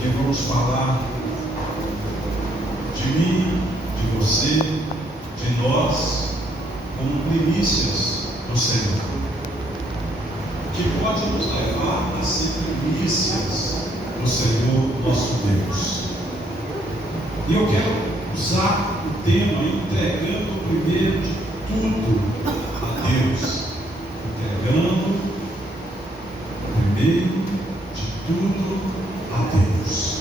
porque vamos falar de mim, de você, de nós, como primícias do Senhor, que pode nos levar a ser primícias do Senhor nosso Deus. E eu quero usar o tema entregando primeiro de tudo a Deus. Entregando primeiro de tudo a Deus.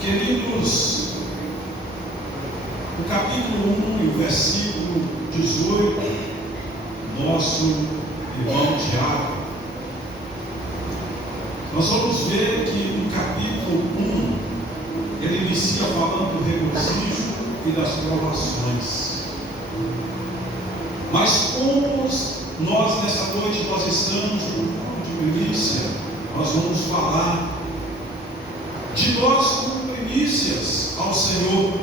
Queridos, o capítulo 1 e o versículo 18, nosso irmão Tiago, nós vamos ver que no capítulo 1 ele inicia falando do regozijo e das provações. Mas como nós nessa noite nós estamos no grupo de primícia, nós vamos falar de nós como primícias ao Senhor.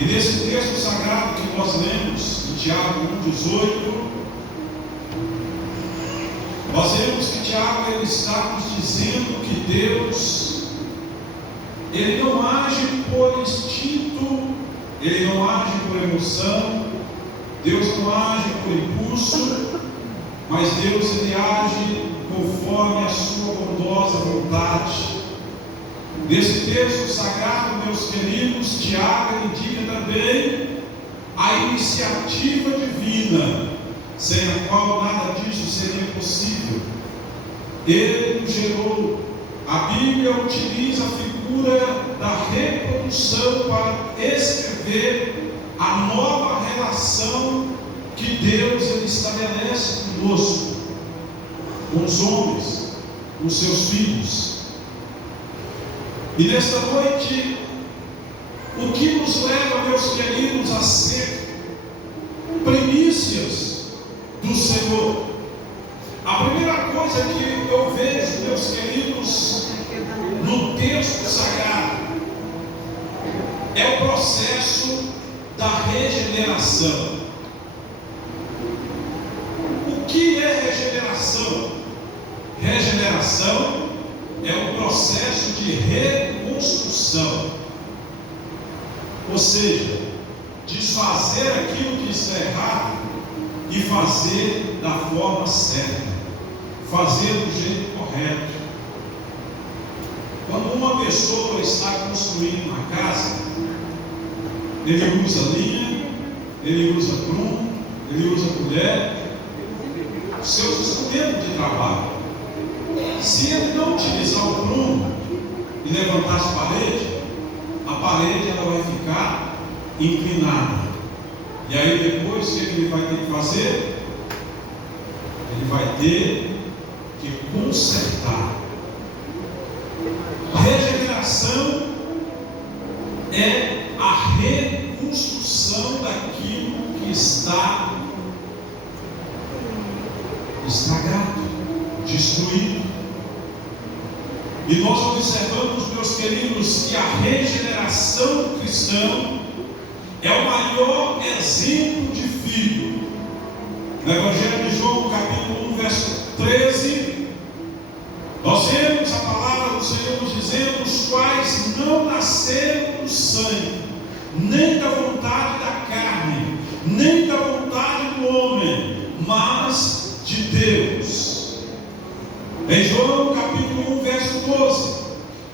E nesse texto sagrado que nós lemos, em Tiago 1,18, nós vemos que Tiago ele está nos dizendo que Deus, ele não age por instinto, ele não age por emoção, Deus não age por impulso, mas Deus ele age conforme a sua bondosa vontade. Nesse texto sagrado, meus queridos, Tiago indica também a iniciativa divina, sem a qual nada disso seria possível. Ele nos gerou. A Bíblia utiliza a figura da reprodução para escrever a nova relação que Deus ele estabelece conosco, com os homens, com seus filhos. E nesta noite, o que nos leva, meus queridos, a ser primícias do Senhor? A primeira coisa que eu vejo, meus queridos, no texto sagrado, é o processo da regeneração. O que é regeneração? Regeneração é um processo de reconstrução, ou seja, desfazer aquilo que está errado e fazer da forma certa, fazer do jeito correto. Quando uma pessoa está construindo uma casa, ele usa linha, ele usa prumo, ele usa colher, seus instrumentos de trabalho. Se ele não utilizar o prumo e levantar as paredes, a parede ela vai ficar inclinada. E aí depois o que ele vai ter que fazer? Ele vai ter que consertar. A regeneração é a reconstrução daquilo que está estragado, destruído. E nós observamos, meus queridos, que a regeneração do cristão é o maior exemplo de filho. No Evangelho de João, capítulo 1, verso 13, nós vemos a palavra do Senhor nos dizendo: os quais não nasceram do sangue, nem da vontade da carne, nem da vontade do homem, mas de Deus. Em João capítulo 1, verso 12: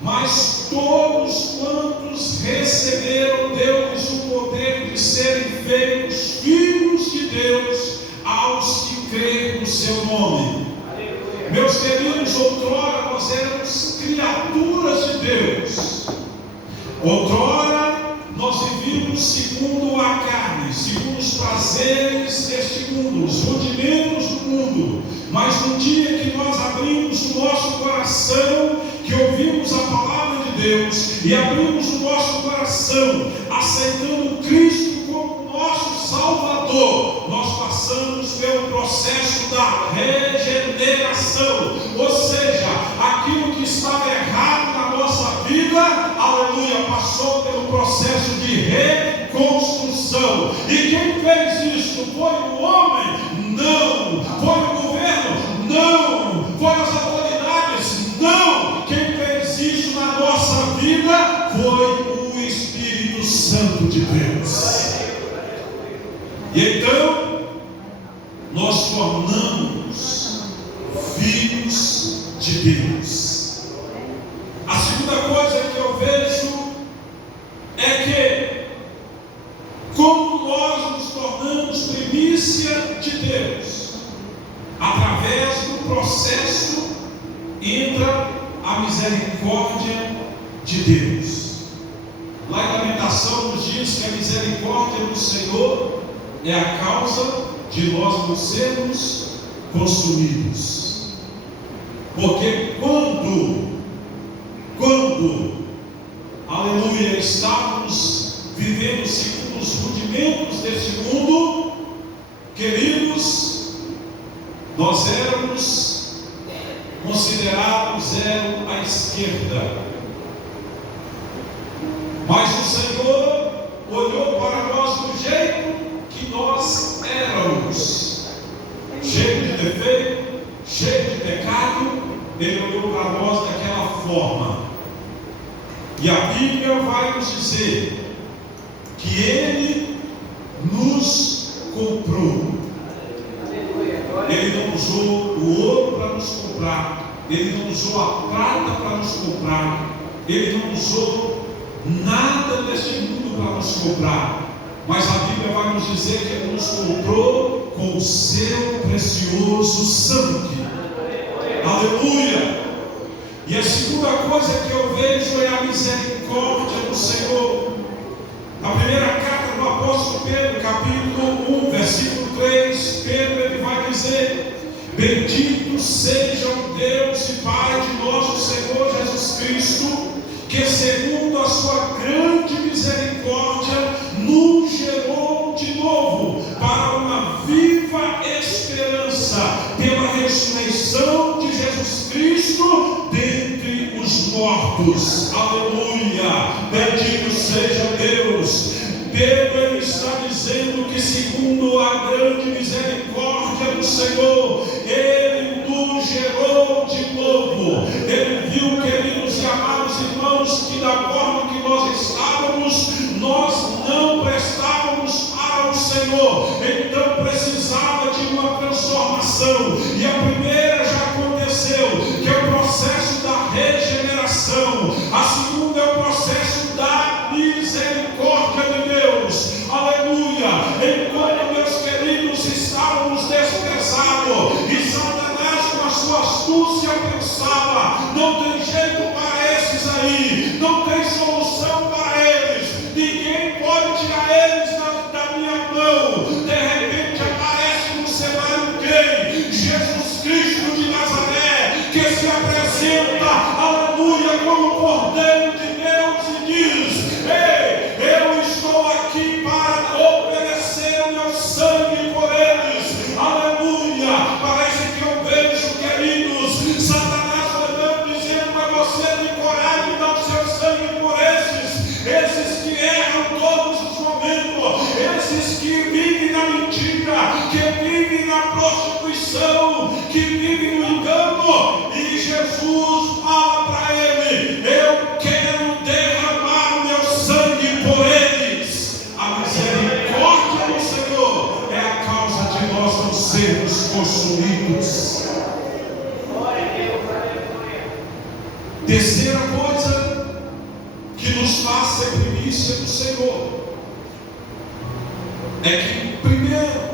mas todos quantos receberam, deu-lhes o poder de serem feitos filhos de Deus, aos que creem no seu nome. Aleluia. Meus queridos, outrora nós éramos criaturas de Deus. Outrora nós vivíamos segundo a carne, segundo os prazeres deste mundo, os rudimentos do mundo. Mas no dia que nós abrimos o nosso coração, que ouvimos a palavra de Deus e abrimos o nosso coração, aceitando Cristo como nosso Salvador, nós passamos pelo processo da regeneração. Ou seja, aquilo que estava errado na nossa vida, aleluia, passou pelo processo de reconstrução. E quem fez isso? Foi o homem? Não. Foi o governo? Não. de Deus, através do processo, entra a misericórdia de Deus. Lá em Lamentação nos diz que a misericórdia do Senhor é a causa de nós não sermos consumidos. Porque quando, aleluia, estávamos vivendo segundo os rudimentos deste mundo, queridos, nós éramos considerados zero à esquerda. Mas o Senhor olhou para nós do jeito que nós éramos, cheio de defeito, cheio de pecado. Ele olhou para nós daquela forma. E a Bíblia vai nos dizer que Ele nos comprou. Ele não usou o ouro para nos comprar, Ele não usou a prata para nos comprar, Ele não usou nada deste mundo para nos comprar. Mas a Bíblia vai nos dizer que Ele nos comprou com o seu precioso sangue. Aleluia! E a segunda coisa que eu vejo é a misericórdia do Senhor. Na primeira carta do apóstolo Pedro, capítulo 1, versículo 3, Pedro ele vai dizer: bendito seja o Deus e Pai de nosso Senhor Jesus Cristo, que segundo a sua grande misericórdia nos gerou de novo para uma viva esperança pela ressurreição de Jesus Cristo dentre os mortos. Aleluia! Bendito seja Deus. Pedro ele está dizendo que segundo a grande misericórdia do Senhor, Ele nos gerou de novo. Ele viu, queridos e amados irmãos, que da forma que nós estávamos, nós não prestávamos para o Senhor. Então precisava de uma transformação. E a primeira já aconteceu, que é o processo da regeneração. A segunda é o processo da misericórdia de Deus. Aleluia! Enquanto, meus queridos, estávamos desprezados e Satanás com a sua astúcia pensava: não tem jeito para esses aí, não tem solução para eles, ninguém pode tirar eles da minha mão. De repente aparece no cenário quem? Jesus Cristo de Nazaré, que se apresenta, aleluia, como Cordeiro de Deus e diz: ei, eu estou aqui para oferecer o meu sangue por eles. Aleluia! Parece que eu vejo, queridos, Satanás olhando e dizendo: mas você tem coragem de dar o seu sangue por esses que erram todos os momentos, esses que vivem na mentira, que vivem na prostituição, que vivem no engano. E Jesus fala para ele: eu quero derramar o meu sangue por eles. A misericórdia do Senhor é a causa de nós não sermos consumidos. Terceira coisa que nos faz ser primícia do Senhor é que, primeiro,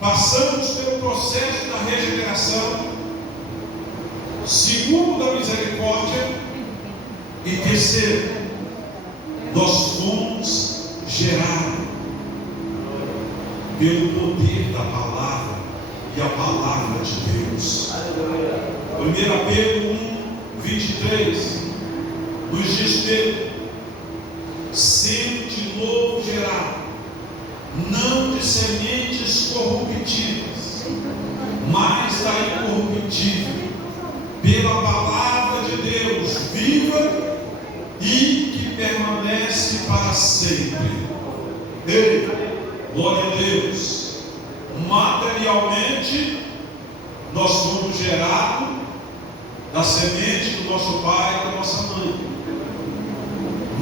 passamos pelo processo da regeneração, segundo, da misericórdia, e terceiro, nós fomos gerados pelo poder da palavra e a palavra de Deus. 1 Pedro 1:23 nos diz: Pedro, sendo de novo gerado, não de sementes corruptíveis, mas da incorruptível, pela palavra de Deus viva e que permanece para sempre. Ei, glória a Deus. Materialmente nós fomos gerados da semente do nosso pai e da nossa mãe,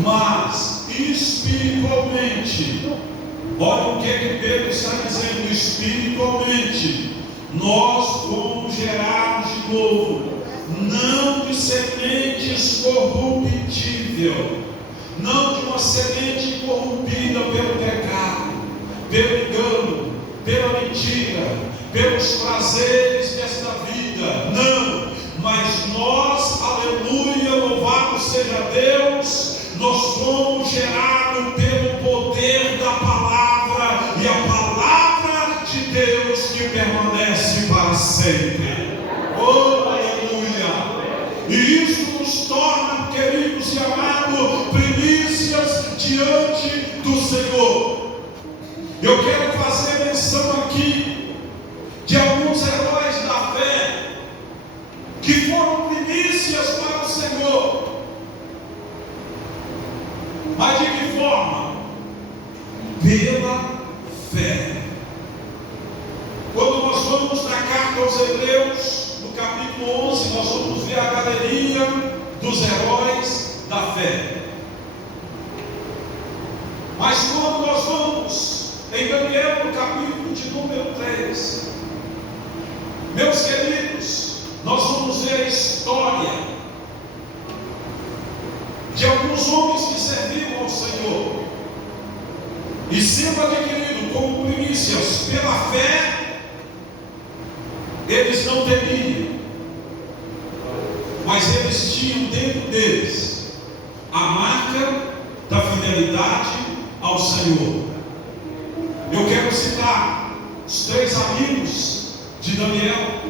mas espiritualmente, olha o que Pedro está dizendo: espiritualmente nós fomos gerados de novo, não de sementes corruptível, não de uma semente corrompida pelo pecado, pelo engano, pela mentira, pelos prazeres desta vida, não, mas nós, aleluia, louvado seja Deus, nós somos gerados pelo poder da palavra, e a palavra de Deus que permanece para sempre. Oh, aleluia! E isso nos torna, queridos e amados, primícias diante do Senhor. Eu quero fazer menção aqui de alguns heróis da fé que foram primícias para o Senhor. Mas de que forma? Pela fé. Quando nós vamos na carta aos Hebreus, no capítulo 11, nós vamos ver a galeria dos heróis da fé. Mas quando nós vamos em Daniel, no capítulo de número 3, meus queridos, nós vamos ver a história de alguns homens que serviram ao Senhor e sendo adquirido como primícias pela fé, eles não temiam, mas eles tinham dentro deles a marca da fidelidade ao Senhor. Eu quero citar os 3 amigos de Daniel: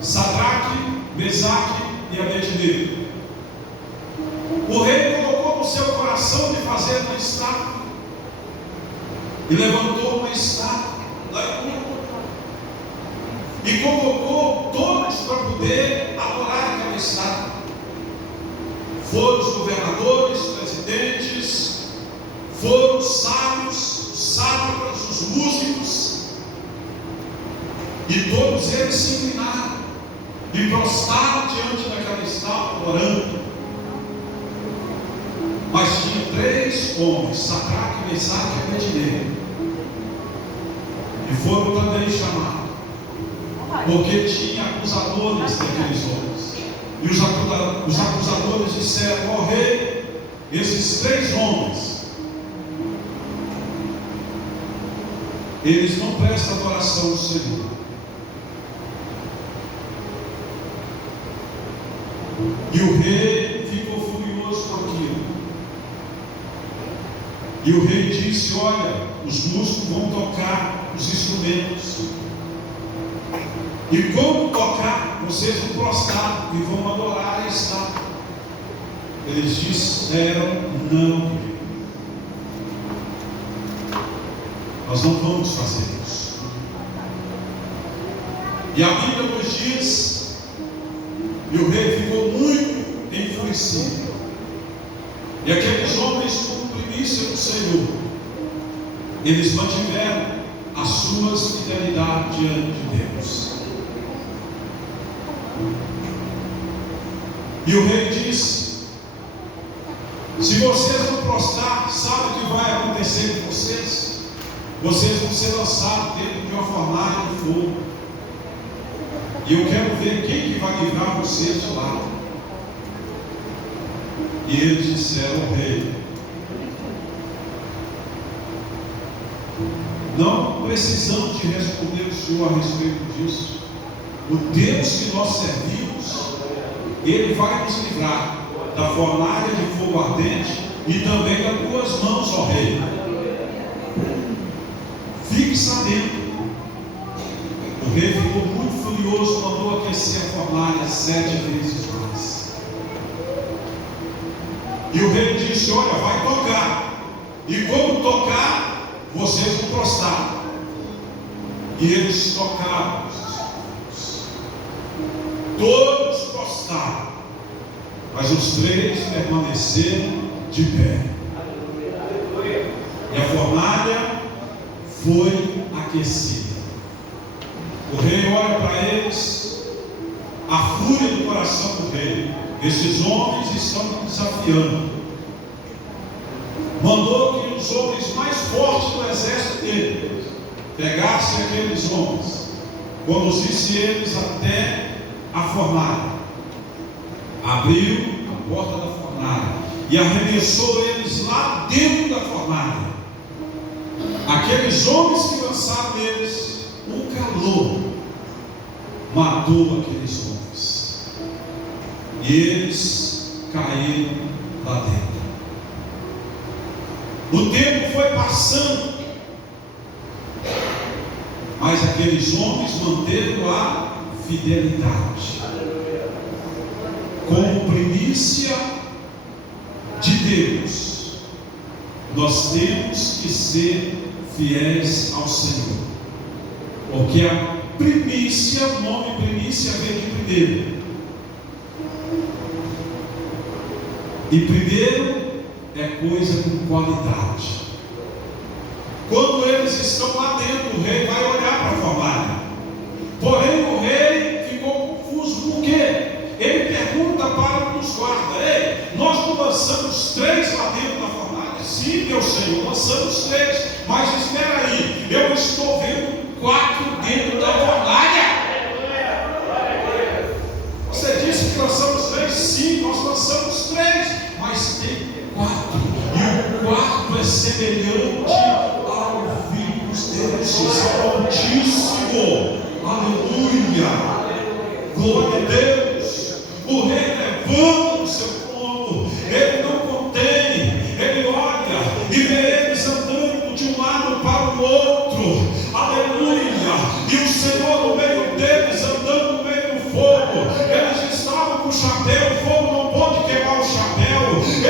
Sadraque, Mesaque e Abednego. O rei colocou no seu coração de fazer uma estátua, e levantou uma estátua e convocou todos para poder adorar aquela estátua. Foram os governadores, presidentes, foram os sábios, os sátrapas, os músicos, e todos eles se inclinaram e prostraram diante daquela estátua, orando. Mas tinha 3 homens, Sadraque, Mesaque e Abednego, e foram também chamados, porque tinha acusadores daqueles homens. E os acusadores disseram: ó rei, esses 3 homens, eles não prestam adoração ao Senhor. E o rei ficou furioso com aquilo. E o rei disse: olha, os músicos vão tocar os instrumentos, e como tocar, vocês vão prostrar e vão adorar a estátua. Eles disseram: não, nós não vamos fazer isso. E a Bíblia nos diz, e o rei ficou muito enfurecido. E aqueles homens, como primícia do Senhor, eles mantiveram as suas fidelidades diante de Deus. E o rei disse: se vocês não prostrar, sabe o que vai acontecer com vocês? Vocês vão ser lançados dentro de uma fornalha de fogo. E eu quero ver quem que vai livrar vocês de lá. E eles disseram ao rei: não precisamos de responder o Senhor a respeito disso. O Deus que nós servimos, Ele vai nos livrar da fornalha de fogo ardente e também das tuas mãos, ó rei. Fique sabendo. O rei ficou muito furioso, mandou aquecer a fornalha 7 vezes mais. E o rei disse: olha, vai tocar, e quando tocar, vocês vão prostrar. E eles tocaram, todos prostraram, mas os 3 permaneceram de pé. E a fornalha foi aquecida. O rei olha para eles, a fúria do coração do rei: esses homens estão me desafiando. Mandou que os homens mais fortes do exército dele pegassem aqueles homens, conduzisse eles até a fornalha, abriu a porta da fornalha e arremessou eles lá dentro da fornalha. Aqueles homens que lançaram neles o calor matou aqueles homens, e eles caíram lá dentro. O tempo foi passando, mas aqueles homens manteram a fidelidade. Como primícia de Deus, nós temos que ser fiéis ao Senhor, porque a primícia, o nome primícia vem de primeiro, e primeiro é coisa com qualidade. Quando eles estão lá dentro, o rei vai olhar para a fornalha. Porém o rei ficou confuso. Por quê? Ele pergunta para um dos guardas: ei, nós não lançamos 3 lá dentro da fornalha? Sim, meu senhor, lançamos 3. Mas espera aí, eu estou vendo 4 dentro da fornalha. Você disse que lançamos 3? Sim, nós lançamos 3, mas tem 4. E o quarto é semelhante ao vírus deuses, ao Altíssimo. Aleluia! Glória a Deus! O rei levanta o seu trono, ele não contém, ele olha e vê eles andando de um lado para o outro. Aleluia! E o Senhor no meio deles, andando no meio do fogo. Eles estavam com o chapéu, o fogo não pôde queimar o chapéu.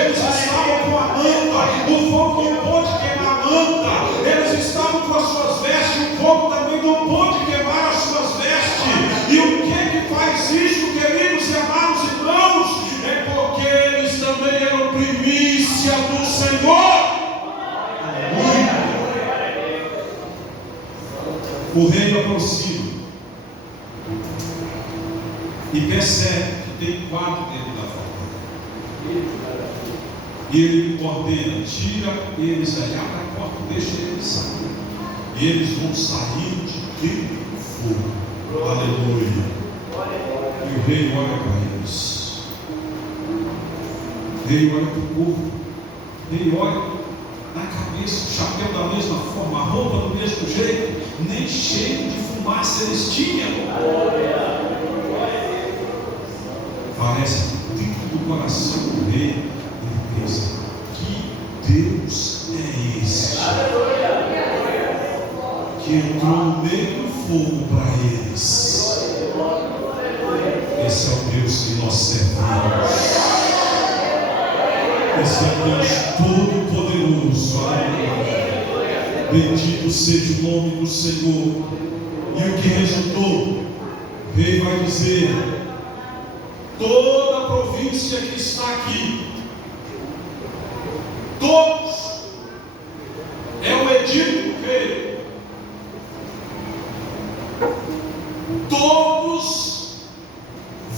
Eles estavam com a manta, o fogo não pôde queimar a manta. Eles estavam com as suas vestes, o fogo também não pôde queimar as suas vestes. E o que faz isso, queridos e amados irmãos? É porque eles também eram primícia do Senhor. O rei aproxima e percebe que tem 4 dentro da fornalha. E ele ordena: tira eles aí, abre a porta, deixa eles sair. E eles vão sair de dentro do fogo. Aleluia. E o rei olha para eles. O rei olha para o corpo. O rei olha na cabeça, o chapéu da mesma forma, a roupa do mesmo jeito, nem cheiro de fumaça eles tinham. Parece que dentro do coração do rei ele pensa: que Deus é esse que entrou no meio do fogo para eles? Esse é o Deus que nós servimos. Esse é o Deus Todo-Poderoso. Bendito seja o nome do Senhor. E o que resultou? O rei vai dizer: toda a província que está aqui, todos, é o edito do rei, todos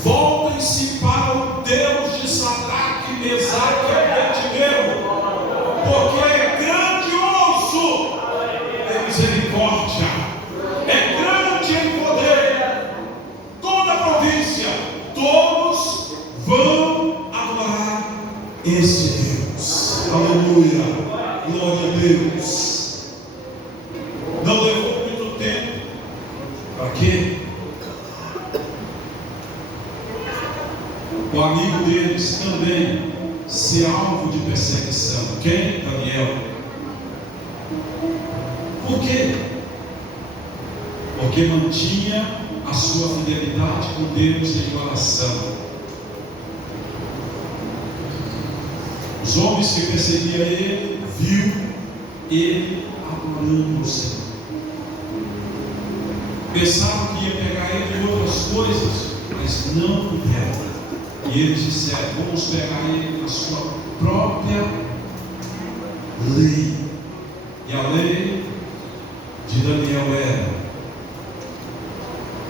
voltem-se para o Deus de Sadraque, Mesaque e Abednego, porque é grandioso em misericórdia, é grande em poder. Toda a província, todos vão adorar esse Deus. Aleluia, glória a Deus. Não levou muito tempo. Para quê? O amigo deles também ser alvo de perseguição. Quem? Daniel. Por quê? Porque mantinha a sua fidelidade com Deus em oração. Os homens que perseguiam ele, viu ele adorando o Senhor. Pensavam que ia pegar ele em outras coisas, mas não puderam. E eles disseram: vamos pegar ele na sua própria lei. E a lei de Daniel era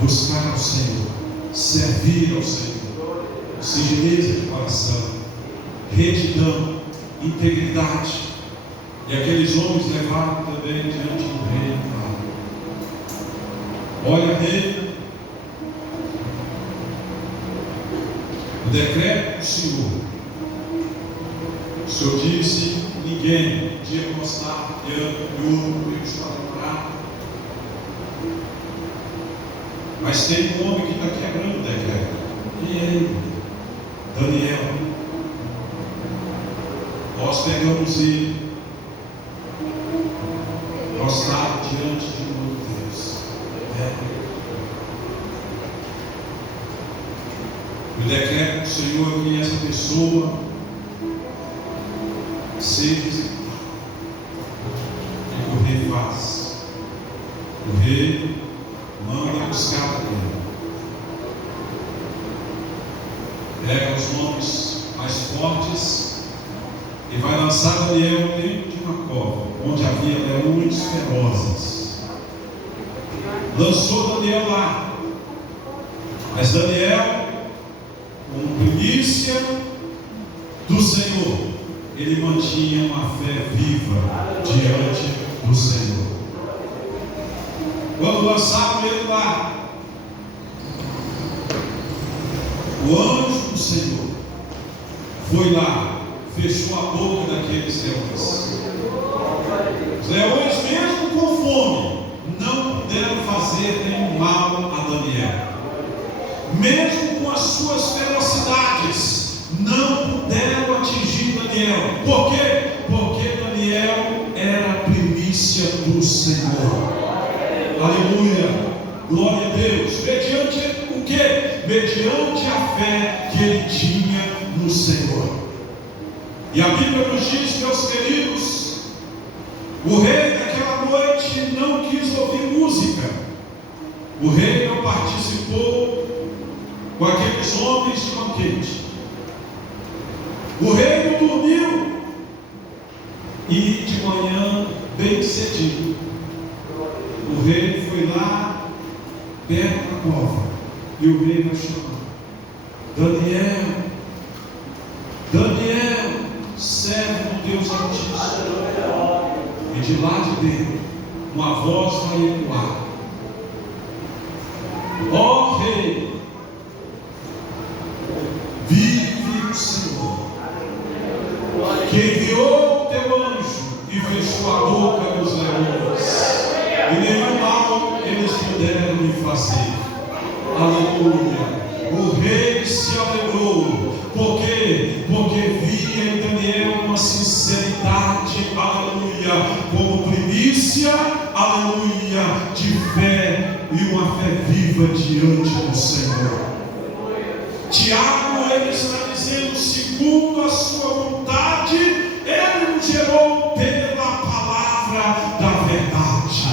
buscar ao Senhor, servir ao Senhor, singeleza de coração, retidão, integridade. E aqueles homens levaram também diante do rei. Olha, rei, o decreto do Senhor. O Senhor disse: ninguém podia mostrar diante do outro, Mas tem um homem que está quebrando o decreto. Quem é ele? Daniel. Nós pegamos ele, prostrado diante de um Deus. O decreto do Senhor é que essa pessoa seja executada. E o rei faz. O rei manda buscar Daniel. Pega os nomes mais fortes e vai lançar Daniel dentro de uma cova, onde havia leões ferozes. Lançou Daniel lá. Mas Daniel, como primícia do Senhor, ele mantinha uma fé viva diante do Senhor. Quando lançaram ele lá, o anjo do Senhor foi lá, fechou a boca daqueles leões. Os leões, mesmo com fome, não puderam fazer nenhum mal a Daniel. Mesmo com as suas ferocidades, não puderam atingir Daniel. Por quê? Porque Daniel era a primícia do Senhor. Aleluia, glória a Deus. Mediante o quê? Mediante a fé que ele tinha no Senhor. E a Bíblia nos diz, meus queridos, o rei naquela noite não quis ouvir música. O rei não participou com aqueles homens de banquete. O rei não dormiu. E de manhã, bem cedinho, o rei foi lá perto da cova. E o rei vai chamar: Daniel, Daniel, servo do Deus Altíssimo. E de lá de dentro, uma voz vai ecoar: ó rei, vive o Senhor, que enviou o teu anjo e fechou a boca dos leões, e nenhum mal eles puderam me fazer. Aleluia. O rei se alegrou. Por quê? Porque via em Daniel uma sinceridade, aleluia, como primícia, aleluia, de fé, e uma fé viva diante do Senhor. Tiago, ele está dizendo, segundo a sua vontade, ele nos gerou pela palavra da verdade.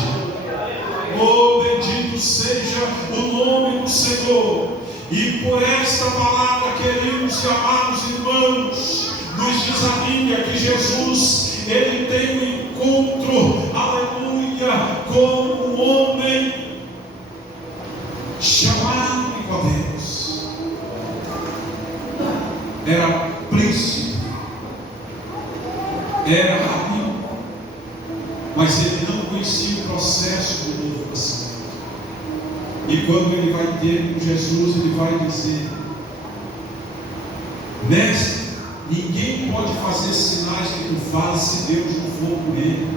Oh, bendito seja o nome do Senhor. E por esta palavra, queridos e amados irmãos, nos diz a Bíblia que Jesus, ele tem um encontro, aleluia, com um homem chamado Nicodemos. Era príncipe, era rabi, mas ele não conhecia o processo do novo nascimento. E quando ele vai ter com Jesus, ele vai dizer: mestre, ninguém pode fazer sinais que tu fazes se Deus não for por ele.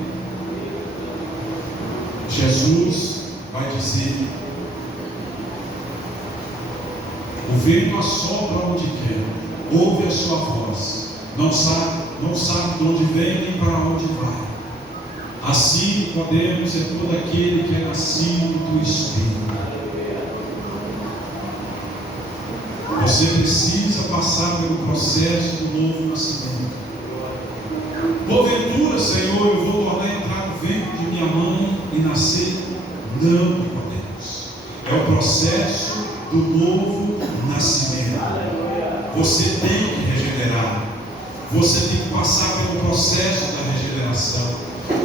Jesus vai dizer: o vento assopra onde quer, ouve a sua voz, não sabe de onde vem nem para onde vai. Assim podemos é todo aquele que é nascido do Espírito. Você precisa passar pelo processo do novo nascimento. Porventura, Senhor, eu vou tornar a entrar no ventre de minha mãe e nascer? Não podemos. É o processo do novo nascimento. Você tem que regenerar. Você tem que passar pelo processo da regeneração.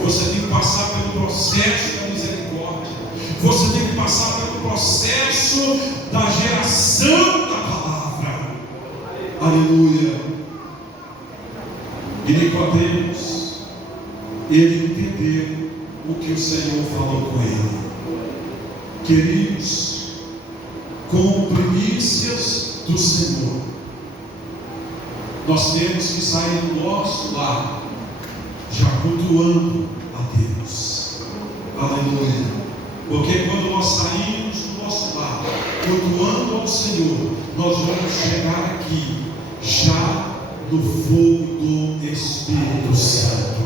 Você tem que passar pelo processo da misericórdia. Você tem que passar pelo processo da geração da palavra. Aleluia. E Nicodemos, ele entendeu o que o Senhor falou com ele. Queridos, com primícias do Senhor, nós temos que sair do nosso lar já cultuando a Deus. Aleluia. Porque quando nós saímos do nosso lar, cultuando ao Senhor, nós vamos chegar aqui já no fogo do Espírito Santo.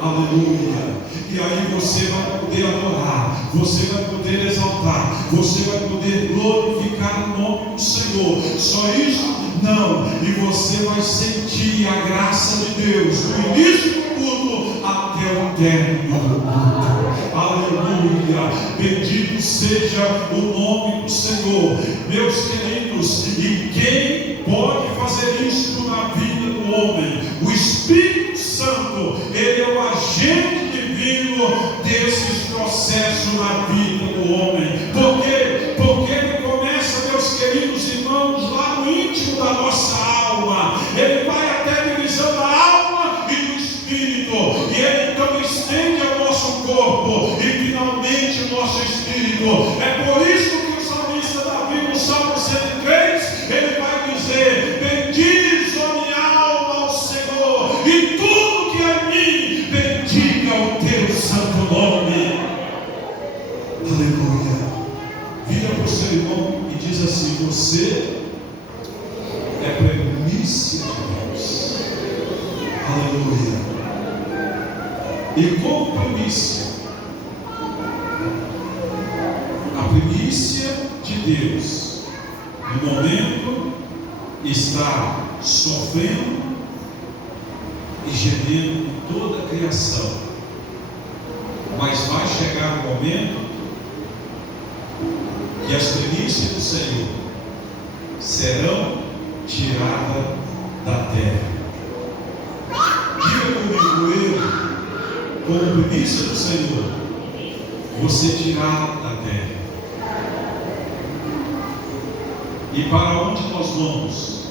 Aleluia. E aí você vai poder adorar, você vai poder exaltar, você vai poder glorificar o nome do Senhor. Só isso? Não. E você vai sentir a graça de Deus do início do culto até o término do culto. Aleluia. Bendito seja o nome do Senhor. Meus queridos, e quem pode fazer isto na vida do homem? O Espírito Santo. Ele é o agente divino desses processos na vida do homem. Por quê? Porque ele começa, meus queridos irmãos, lá no íntimo da nossa alma. Ele vai até a divisão da alma e do espírito. E ele então estende ao nosso corpo e finalmente o nosso espírito. É por isso que o salmista Davi, no Salmo 103, ele vai dizer: bendiz, ó minha alma, ao Senhor, e tudo que é mim, bendiga o teu santo nome. Aleluia. Vira para o seu irmão e diz assim: você é primícia de Deus. Aleluia. E como primícia, a primícia de Deus, no momento, está sofrendo e gemendo com toda a criação. Mas vai chegar o momento que as primícias do Senhor serão tiradas da terra. Diga comigo: eu, como primícia do Senhor, vou ser tirado da terra. E para onde nós vamos?